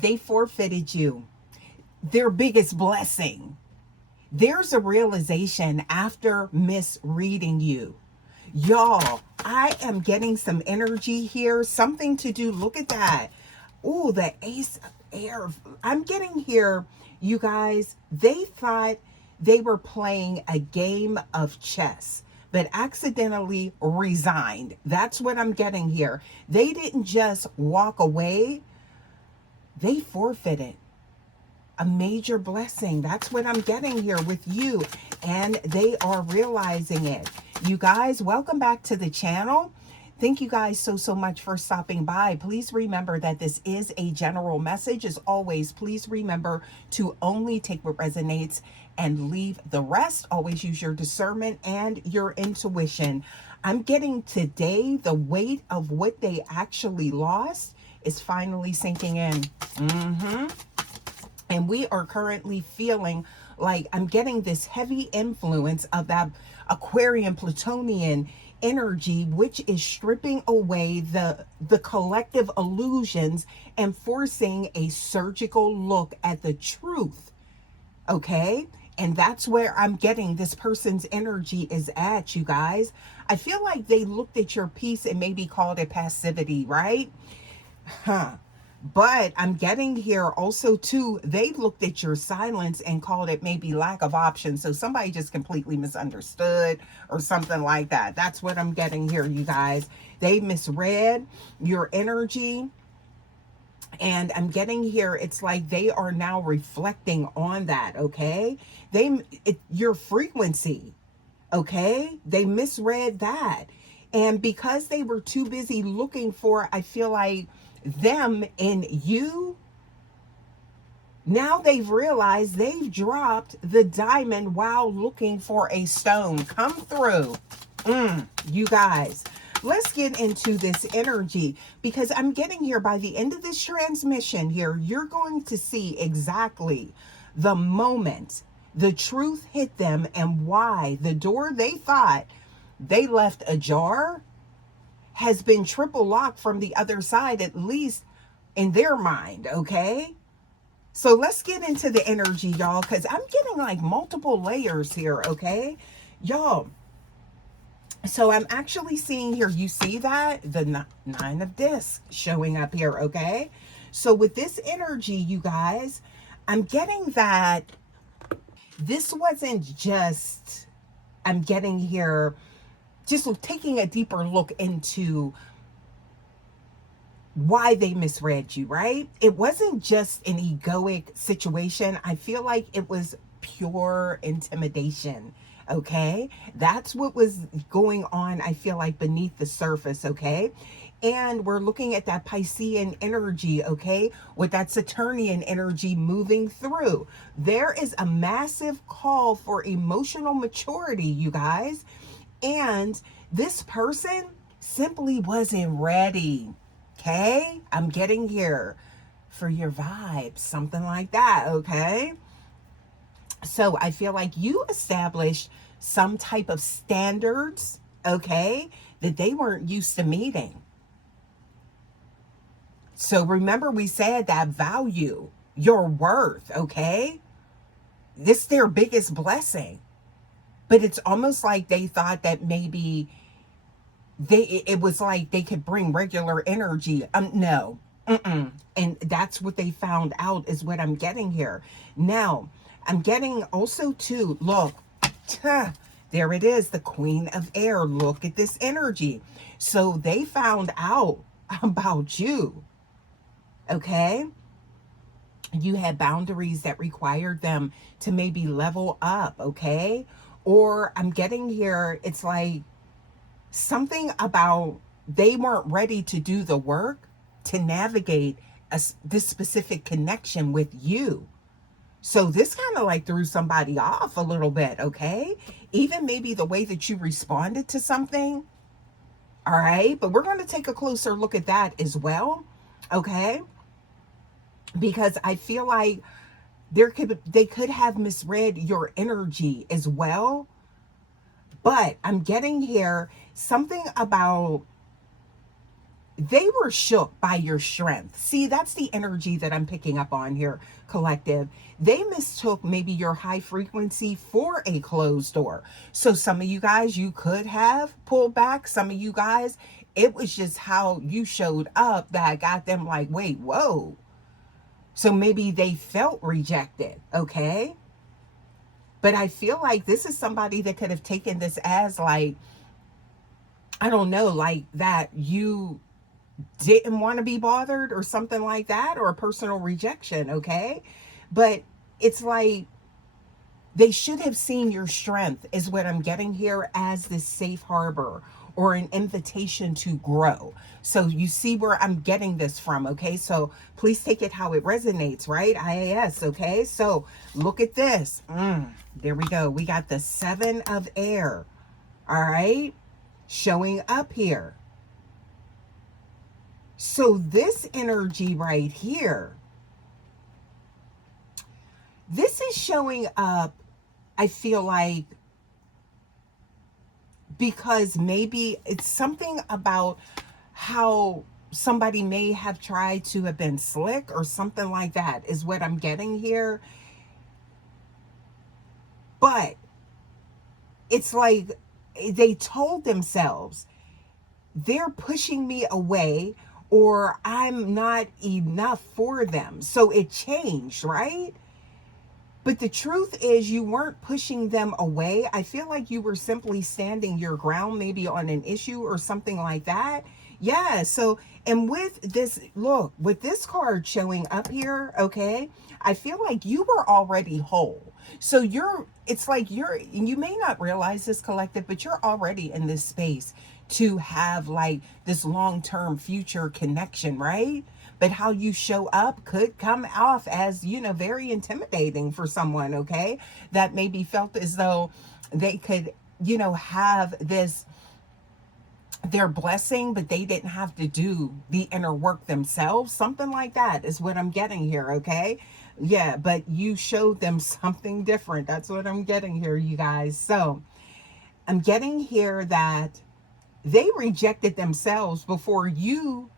they forfeited you their biggest blessing. There's a realization after misreading you. Y'all, I am getting some energy here. Something to do. Look at that. Oh, the ace of air. I'm getting here, you guys. They thought they were playing a game of chess, but accidentally resigned. That's what I'm getting here. They didn't just walk away, they forfeited a major blessing. That's what I'm getting here with you. And they are realizing it. You guys, welcome back to the channel. Thank you guys so much for stopping by. Please remember that this is a general message. As always, please remember to only take what resonates and leave the rest. Always use your discernment and your intuition. I'm getting today the weight of what they actually lost is finally sinking in. And we are currently feeling like I'm getting this heavy influence of that Aquarian Plutonian energy, which is stripping away the collective illusions and forcing a surgical look at the truth. Okay? And that's where I'm getting this person's energy is at, you guys. I feel like they looked at your piece and maybe called it passivity, right? But I'm getting here also too, they looked at your silence and called it maybe lack of options. So somebody just completely misunderstood or something like that. That's what I'm getting here, you guys. They misread your energy. And I'm getting here, it's like they are now reflecting on that, okay? Your frequency, okay? They misread that. And because they were too busy looking for, I feel like, them and you, now they've realized they've dropped the diamond while looking for a stone. Come through. You guys, let's get into this energy, because I'm getting here by the end of this transmission here, you're going to see exactly the moment the truth hit them and why the door they thought they left ajar has been triple locked from the other side, at least in their mind, okay? So let's get into the energy, y'all, because I'm getting like multiple layers here, okay? Y'all, so I'm actually seeing here, you see that? The nine of discs showing up here, okay? So with this energy, you guys, I'm getting that this wasn't just, I'm getting here, just taking a deeper look into why they misread you, right? It wasn't just an egoic situation. I feel like it was pure intimidation, okay? That's what was going on, I feel like, beneath the surface, okay? And we're looking at that Piscean energy, okay? With that Saturnian energy moving through. There is a massive call for emotional maturity, you guys. And this person simply wasn't ready. Okay? I'm getting here for your vibes, something like that, okay? So I feel like you established some type of standards, okay, that they weren't used to meeting. So remember, we said that value, your worth, okay? This is their biggest blessing. But it's almost like they thought that maybe it was like they could bring regular energy. No. And that's what they found out is what I'm getting here. Now, I'm getting also too, look, there it is, the Queen of Air. Look at this energy. So they found out about you, okay? You had boundaries that required them to maybe level up, okay? Or I'm getting here, it's like something about they weren't ready to do the work to navigate this specific connection with you. So this kind of like threw somebody off a little bit, okay? Even maybe the way that you responded to something, all right? But we're going to take a closer look at that as well, okay? Because I feel like they could have misread your energy as well. But I'm getting here something about They were shook by your strength. See, that's the energy that I'm picking up on here, collective. They mistook maybe your high frequency for a closed door. So some of you guys, you could have pulled back. Some of you guys, it was just how you showed up that got them like, wait, whoa. So maybe they felt rejected, okay? But I feel like this is somebody that could have taken this as like, I don't know, like that you didn't want to be bothered or something like that, or a personal rejection, okay? But it's like they should have seen your strength, is what I'm getting here, as this safe harbor or an invitation to grow. So you see where I'm getting this from, okay? So please take it how it resonates, right? IAS, okay? So look at this. There we go. We got the 7 of air, all right? Showing up here. So this energy right here, this is showing up, I feel like, because maybe it's something about how somebody may have tried to have been slick or something like that, is what I'm getting here. But it's like they told themselves, they're pushing me away, or I'm not enough for them. So it changed, right? But the truth is, you weren't pushing them away. I feel like you were simply standing your ground, maybe on an issue or something like that. Yeah. So, and with this, look, with this card showing up here, okay, I feel like you were already whole. So it's like you may not realize this, collective, but you're already in this space to have like this long-term future connection, right? But how you show up could come off as, very intimidating for someone, okay? That maybe felt as though they could, have this, their blessing, but they didn't have to do the inner work themselves. Something like that is what I'm getting here, okay? Yeah, but you showed them something different. That's what I'm getting here, you guys. So I'm getting here that they rejected themselves before you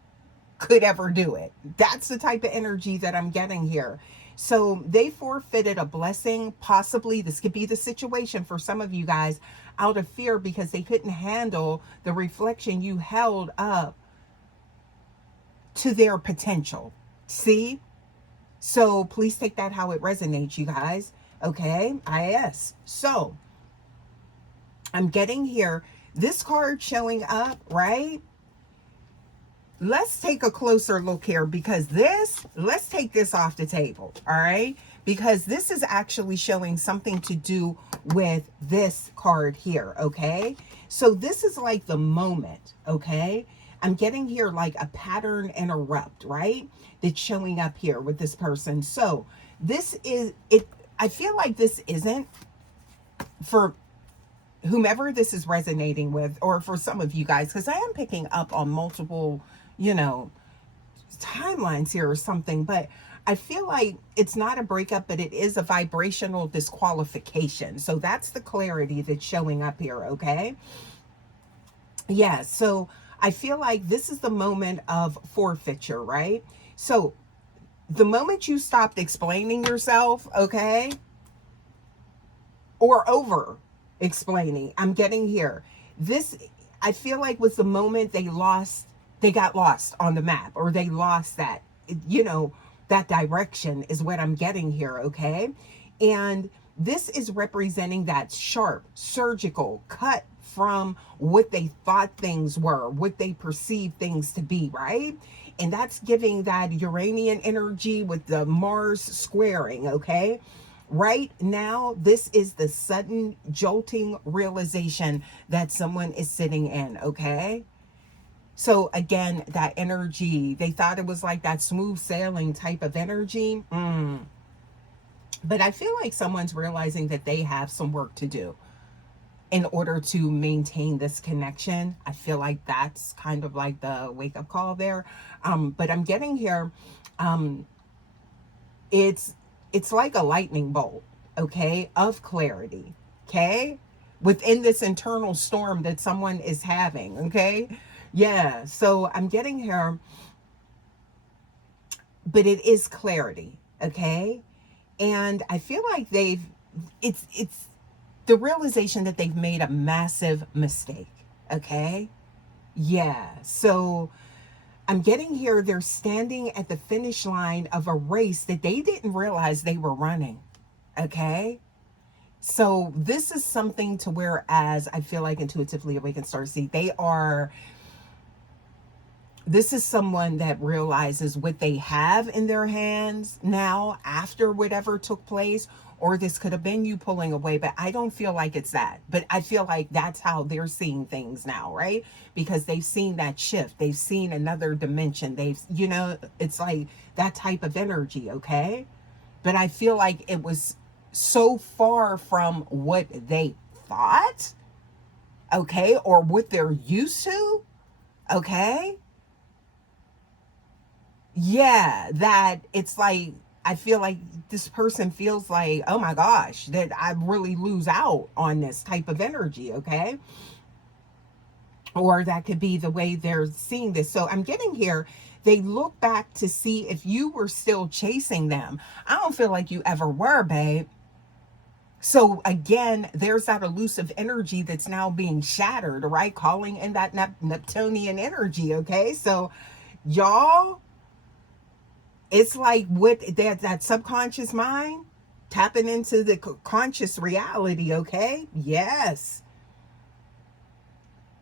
could ever do it. That's the type of energy that I'm getting here. So they forfeited a blessing. Possibly this could be the situation for some of you guys, out of fear, because they couldn't handle the reflection you held up to their potential. See? So please take that how it resonates, you guys. Okay? IS. So I'm getting here this card showing up, right? Let's take a closer look here, because let's take this off the table, all right? Because this is actually showing something to do with this card here, okay? So this is like the moment, okay? I'm getting here like a pattern interrupt, right? That's showing up here with this person. So this is it. I feel like this isn't for whomever this is resonating with, or for some of you guys, because I am picking up on multiple, timelines here or something, but I feel like it's not a breakup, but it is a vibrational disqualification. So that's the clarity that's showing up here, okay? Yeah, so I feel like this is the moment of forfeiture, right? So the moment you stopped explaining yourself, okay, or over explaining, I'm getting here, this, I feel like, was the moment they got lost on the map, or they lost that, that direction, is what I'm getting here, okay? And this is representing that sharp, surgical cut from what they thought things were, what they perceived things to be, right? And that's giving that Uranian energy with the Mars squaring, okay? Right now, this is the sudden jolting realization that someone is sitting in, okay? So again, that energy, they thought it was like that smooth sailing type of energy. But I feel like someone's realizing that they have some work to do in order to maintain this connection. I feel like that's kind of like the wake-up call there. But I'm getting here, it's like a lightning bolt, okay, of clarity, okay, within this internal storm that someone is having, okay? Yeah, so I'm getting here, but it is clarity, okay? And I feel like it's the realization that they've made a massive mistake, okay? Yeah, so I'm getting here, they're standing at the finish line of a race that they didn't realize they were running, okay? So this is something to where, as I feel like intuitively awakened starseed, this is someone that realizes what they have in their hands now after whatever took place, or this could have been you pulling away, but I don't feel like it's that. But I feel like that's how they're seeing things now, right? Because they've seen that shift, they've seen another dimension, it's like that type of energy, okay? But I feel like it was so far from what they thought, okay, or what they're used to, okay? Yeah, that it's like I feel like this person feels like, oh my gosh, that I really lose out on this type of energy, okay? Or that could be the way they're seeing this. So I'm getting here, they look back to see if you were still chasing them. I don't feel like you ever were, babe. So again, there's that elusive energy that's now being shattered, right? Calling in that Neptunian energy, okay? So y'all, it's like what that subconscious mind tapping into the conscious reality, okay? Yes.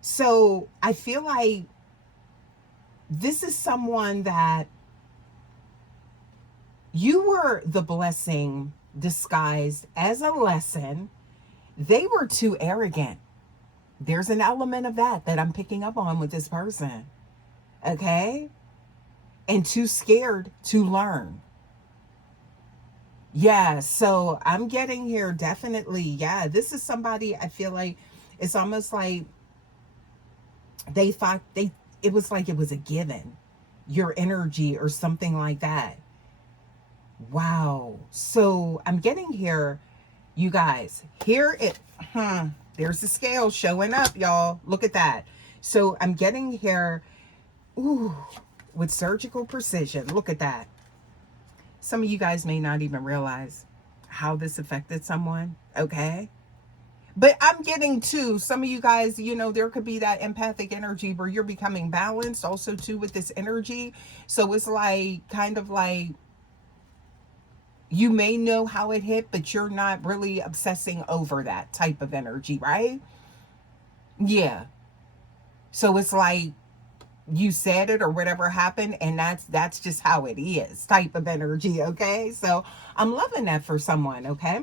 So I feel like this is someone that you were the blessing disguised as a lesson. They were too arrogant. There's an element of that I'm picking up on with this person, okay? And too scared to learn. Yeah, so I'm getting here definitely. Yeah, this is somebody I feel like it's almost like they thought it was like it was a given, your energy or something like that. Wow. So I'm getting here, you guys. Here it there's the scale showing up, y'all. Look at that. So I'm getting here, ooh, with surgical precision. Look at that. Some of you guys may not even realize how this affected someone, okay? But I'm getting to some of you guys, there could be that empathic energy where you're becoming balanced also too with this energy. So it's like kind of like you may know how it hit, but you're not really obsessing over that type of energy, right? Yeah. So it's like you said it or whatever happened, and that's just how it is type of energy, okay? So I'm loving that for someone, okay?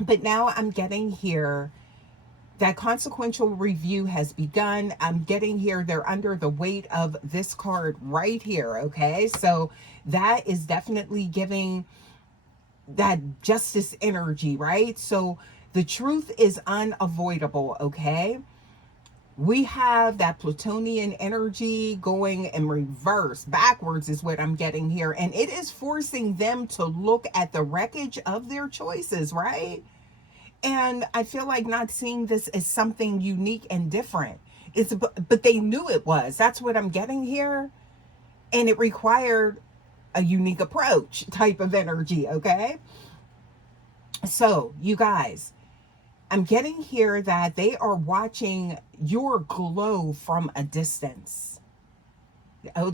But now I'm getting here that consequential review has begun. I'm getting here, they're under the weight of this card right here, okay? So that is definitely giving that justice energy, right? So the truth is unavoidable, okay? We have that Plutonian energy going in reverse, backwards is what I'm getting here. And it is forcing them to look at the wreckage of their choices, right? And I feel like not seeing this as something unique and different. But they knew it was. That's what I'm getting here. And it required a unique approach type of energy, okay? So, you guys, I'm getting here that they are watching your glow from a distance. Oh,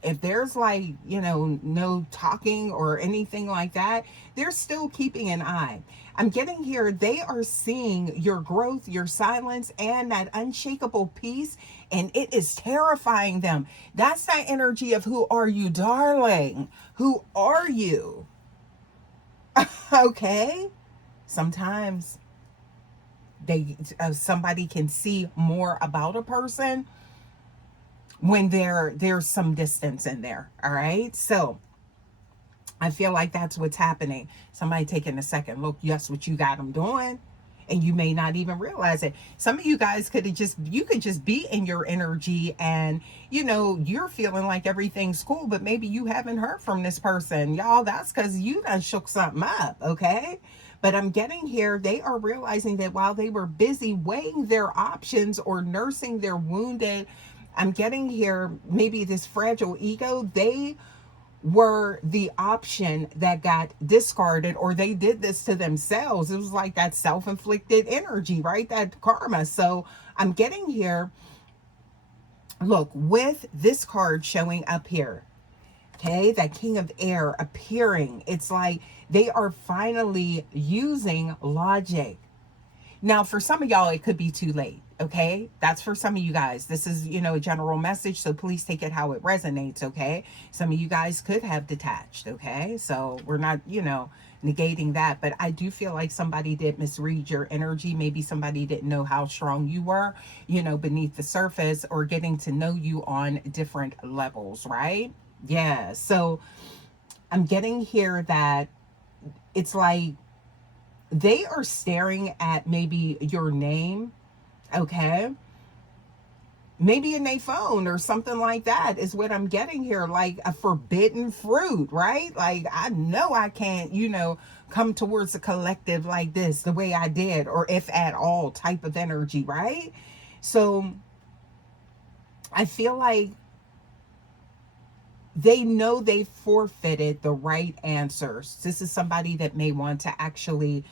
if there's like, no talking or anything like that, they're still keeping an eye. I'm getting here, they are seeing your growth, your silence, and that unshakable peace, and it is terrifying them. That's that energy of who are you, darling? Who are you? Okay? Sometimes somebody can see more about a person when there's some distance in there, all right? So I feel like that's what's happening. Somebody taking a second look, yes, what you got them doing, and you may not even realize it. Some of you guys could just be in your energy, and you're feeling like everything's cool, but maybe you haven't heard from this person, y'all. That's because you done shook something up, okay? But I'm getting here, they are realizing that while they were busy weighing their options or nursing their wounded, I'm getting here, maybe this fragile ego, they were the option that got discarded, or they did this to themselves. It was like that self-inflicted energy, right? That karma. So I'm getting here, look, with this card showing up here, okay, that King of Air appearing, it's like they are finally using logic. Now, for some of y'all, it could be too late. Okay. That's for some of you guys. This is, a general message. So please take it how it resonates. Okay. Some of you guys could have detached. Okay. So we're not, negating that. But I do feel like somebody did misread your energy. Maybe somebody didn't know how strong you were, beneath the surface, or getting to know you on different levels. Right. Yeah. So I'm getting here that it's like, they are staring at maybe your name, okay? Maybe in a phone or something like that is what I'm getting here, like a forbidden fruit, right? Like, I know I can't, come towards a collective like this the way I did, or if at all type of energy, right? So I feel like they know they forfeited the right answers. This is somebody that may want to actually,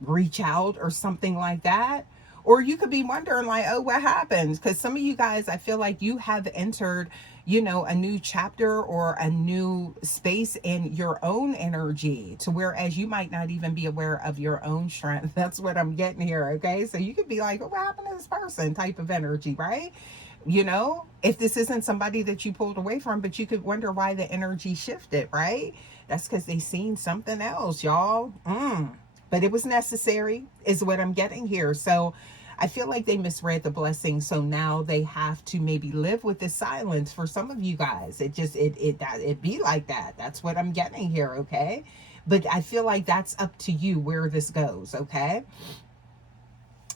reach out or something like that. Or you could be wondering, like, oh, what happened? Because some of you guys, I feel like you have entered, a new chapter or a new space in your own energy, to whereas you might not even be aware of your own strength. That's what I'm getting here. Okay. So you could be like, oh, what happened to this person type of energy, right? If this isn't somebody that you pulled away from, but you could wonder why the energy shifted, right? That's because they seen something else, y'all. But it was necessary, is what I'm getting here. So I feel like they misread the blessing. So now they have to maybe live with the silence. For some of you guys, it be like that. That's what I'm getting here, okay? But I feel like that's up to you where this goes, okay?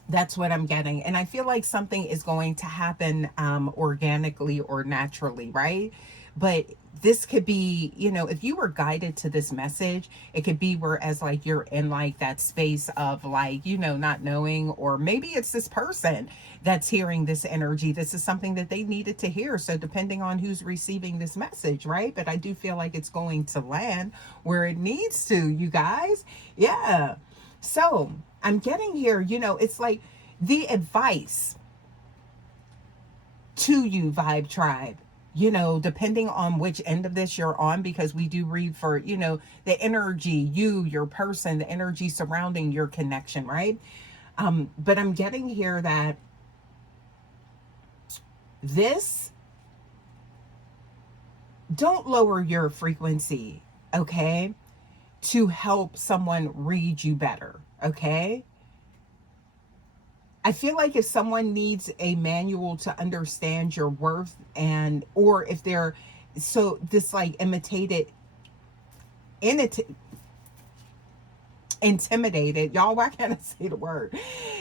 That's what I'm getting. And I feel like something is going to happen organically or naturally, right? But this could be, if you were guided to this message, it could be whereas like you're in like that space of like, not knowing, or maybe it's this person that's hearing this energy. This is something that they needed to hear. So depending on who's receiving this message, right? But I do feel like it's going to land where it needs to, you guys. Yeah. So I'm getting here, it's like the advice to you, Vibe Tribe, depending on which end of this you're on, because we do read for, the energy, your person, the energy surrounding your connection, right? But I'm getting here that this, don't lower your frequency, okay, to help someone read you better, okay? I feel like if someone needs a manual to understand your worth, and or if they're so this like in intimidated, y'all, why can't I say the word,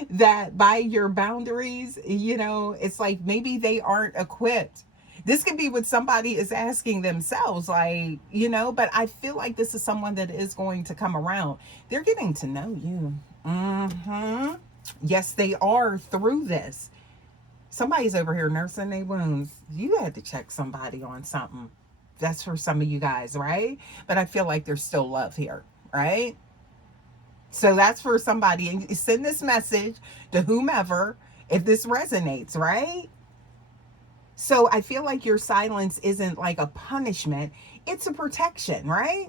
that by your boundaries, it's like maybe they aren't equipped. This could be what somebody is asking themselves, like, but I feel like this is someone that is going to come around. They're getting to know you. Yes, they are, through this. Somebody's over here nursing their wounds. You had to check somebody on something. That's for some of you guys, right? But I feel like there's still love here, right? So that's for somebody. And send this message to whomever if this resonates, right? So I feel like your silence isn't like a punishment. It's a protection, right?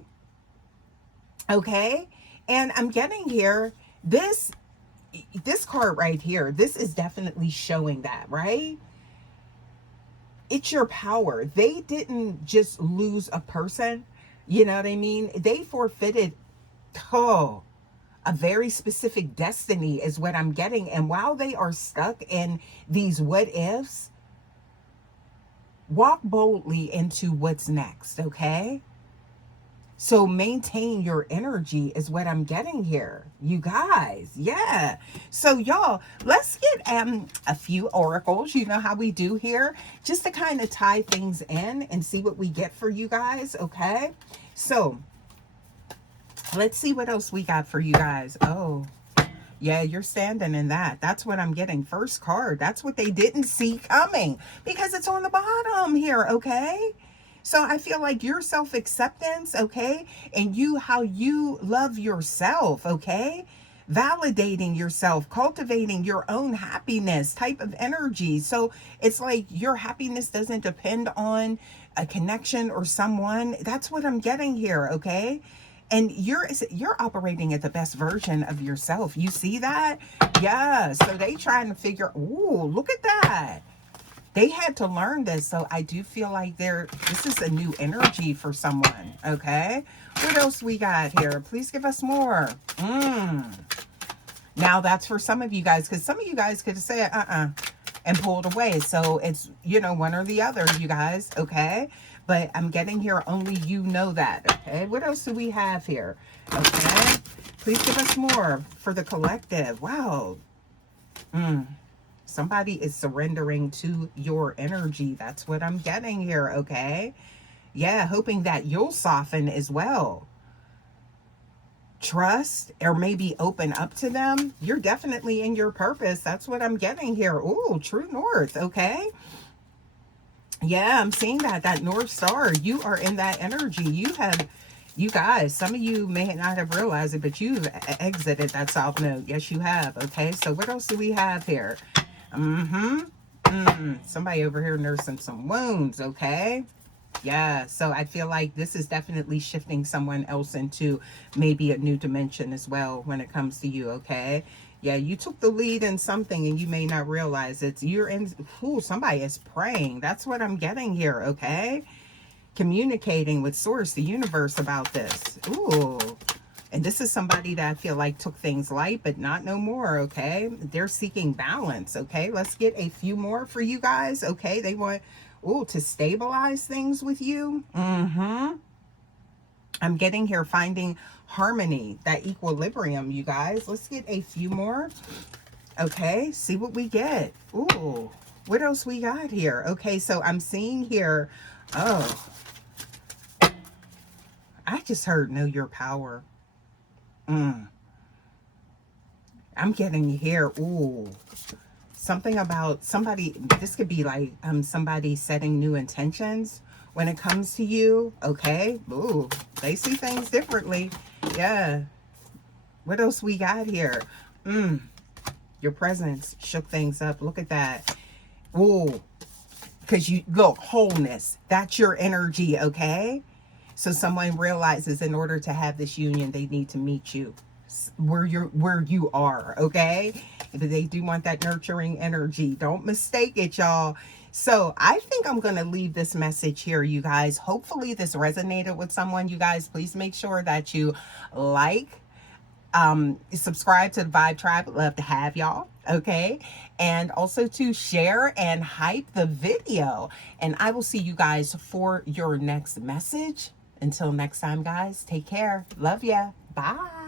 Okay. And I'm getting here, this card right here, this is definitely showing that, right? It's your power. They didn't just lose a person. You know what I mean? They forfeited, oh, a very specific destiny is what I'm getting. And while they are stuck in these what ifs, walk boldly into what's next, okay? So maintain your energy is what I'm getting here, you guys. Yeah. So y'all, let's get a few oracles. You know how we do here, just to kind of tie things in and see what we get for you guys. Okay. So Let's see what else we got for you guys. Oh, yeah, you're standing in that. That's what I'm getting. First card. That's what they didn't see coming because it's on the bottom here, okay? So I feel like your self-acceptance, okay? And you, how you love yourself, okay? Validating yourself, cultivating your own happiness type of energy. So it's like your happiness doesn't depend on a connection or someone. That's what I'm getting here, okay? And you're operating at the best version of yourself. You see that? Yeah. So they trying to figure, ooh, look at that. They had to learn this. So I do feel like this is a new energy for someone. Okay. What else we got here? Please give us more. Now that's for some of you guys, because some of you guys could say and pulled away. So it's, one or the other, you guys. Okay. But I'm getting here, only you know that. Okay. What else do we have here? Okay. Please give us more for the collective. Wow. Somebody is surrendering to your energy. That's what I'm getting here. Okay. Yeah. Hoping that you'll soften as well. Trust or maybe open up to them. You're definitely in your purpose. That's what I'm getting here. Ooh, true north. Okay. Yeah, I'm seeing that North Star. You are in that energy. You guys, some of you may not have realized it, but you've exited that South Node. Yes, you have. Okay, so what else do we have here? Somebody over here nursing some wounds. Okay. Yeah, so I feel like this is definitely shifting someone else into maybe a new dimension as well when it comes to you, okay? Yeah, you took the lead in something and you may not realize it. You're in, somebody is praying. That's what I'm getting here, okay? Communicating with source, the universe about this. Ooh. And this is somebody that I feel like took things light, but not no more, okay? They're seeking balance, okay? Let's get a few more for you guys, okay? They want, to stabilize things with you. I'm getting here, finding harmony, that equilibrium, you guys. Let's get a few more, okay? See what we get. Ooh, what else we got here? Okay, so I'm seeing here, oh, I just heard know your power. I'm getting here, ooh, something about somebody, this could be like somebody setting new intentions when it comes to you, okay? Ooh, they see things differently. Yeah. What else we got here? Your presence shook things up. Look at that. Ooh, because you, look, wholeness. That's your energy, okay? So someone realizes in order to have this union, they need to meet you where you are, okay? But they do want that nurturing energy. Don't mistake it, y'all. So I think I'm going to leave this message here, you guys. Hopefully this resonated with someone. You guys, please make sure that you like, subscribe to the Vibe Tribe. I'd love to have y'all, okay? And also to share and hype the video. And I will see you guys for your next message. Until next time, guys, take care. Love ya. Bye.